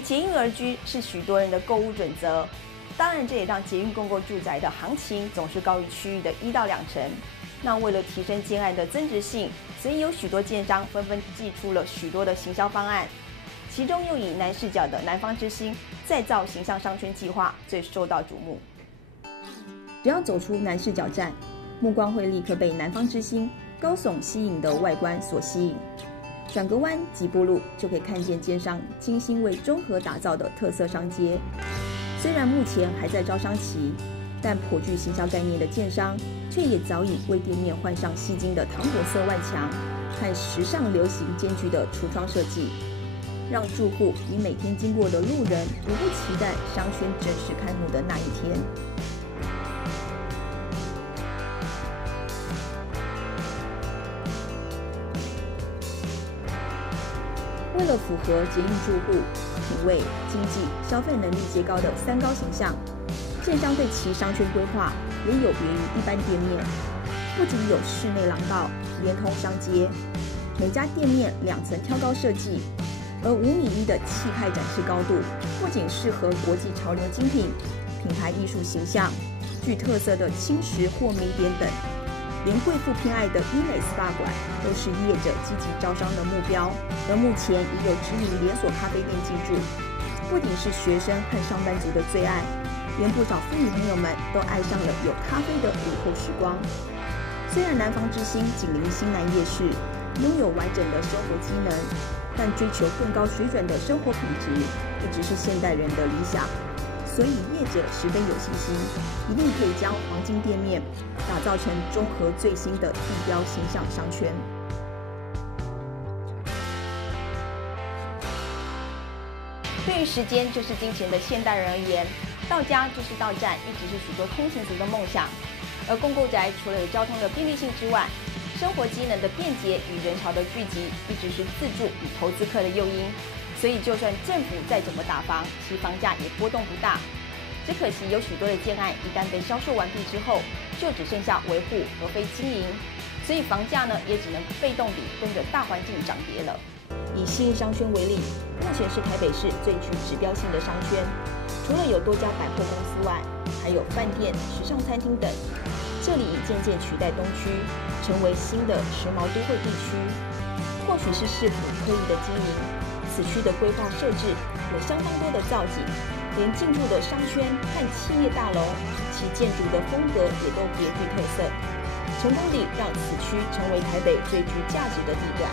以捷运而居是许多人的购物准则。当然，这也让捷运公共住宅的行情总是高于区域的1到2成。那为了提升建案的增值性，所以有许多建商纷纷祭出了许多的行销方案，其中又以南势角的南方之星再造形象商圈计划最受到瞩目。只要走出南势角站，目光会立刻被南方之星高耸吸引的外观所吸引。转个弯几步路，就可以看见建商精心为中和打造的特色商街。虽然目前还在招商期，但颇具行销概念的建商，却也早已为店面换上吸睛的糖果色外墙和时尚流行兼具的橱窗设计，让住户与每天经过的路人无不期待商圈正式开幕的那一天。为了符合捷运住户品味、经济、消费能力皆高的3高形象，建商对其商圈规划也有别于一般店面，不仅有室内廊道连通商街，每家店面2层挑高设计，而5.1米的气派展示高度，不仅适合国际潮流精品、品牌艺术形象、具特色的轻食或米点等，连贵妇偏爱的医美 SPA 馆都是业者积极招商的目标。而目前已有知名连锁咖啡店进驻，不仅是学生和上班族的最爱，连不少妇女朋友们都爱上了有咖啡的午后时光。虽然南方之星紧邻新南夜市，拥有完整的生活机能，但追求更高水准的生活品质一直是现代人的理想。所以业者十分有信心，一定可以将黄金店面打造成中和最新的地标形象商圈。对于时间就是金钱的现代人而言，到家就是到站，一直是许多通勤族的梦想。而公购宅除了有交通的便利性之外，生活机能的便捷与人潮的聚集，一直是自住与投资客的诱因。所以，就算政府再怎么打房，其房价也波动不大。只可惜有许多的建案一旦被销售完毕之后，就只剩下维护而非经营，所以房价呢也只能被动地跟着大环境涨跌了。以信义商圈为例，目前是台北市最具指标性的商圈，除了有多家百货公司外，还有饭店、时尚餐厅等。这里已渐渐取代东区，成为新的时髦都会地区。或许是市府刻意的经营，此区的规划设置有相当多的造景，连进驻的商圈和企业大楼，其建筑的风格也都别具特色，成功地让此区成为台北最具价值的地段。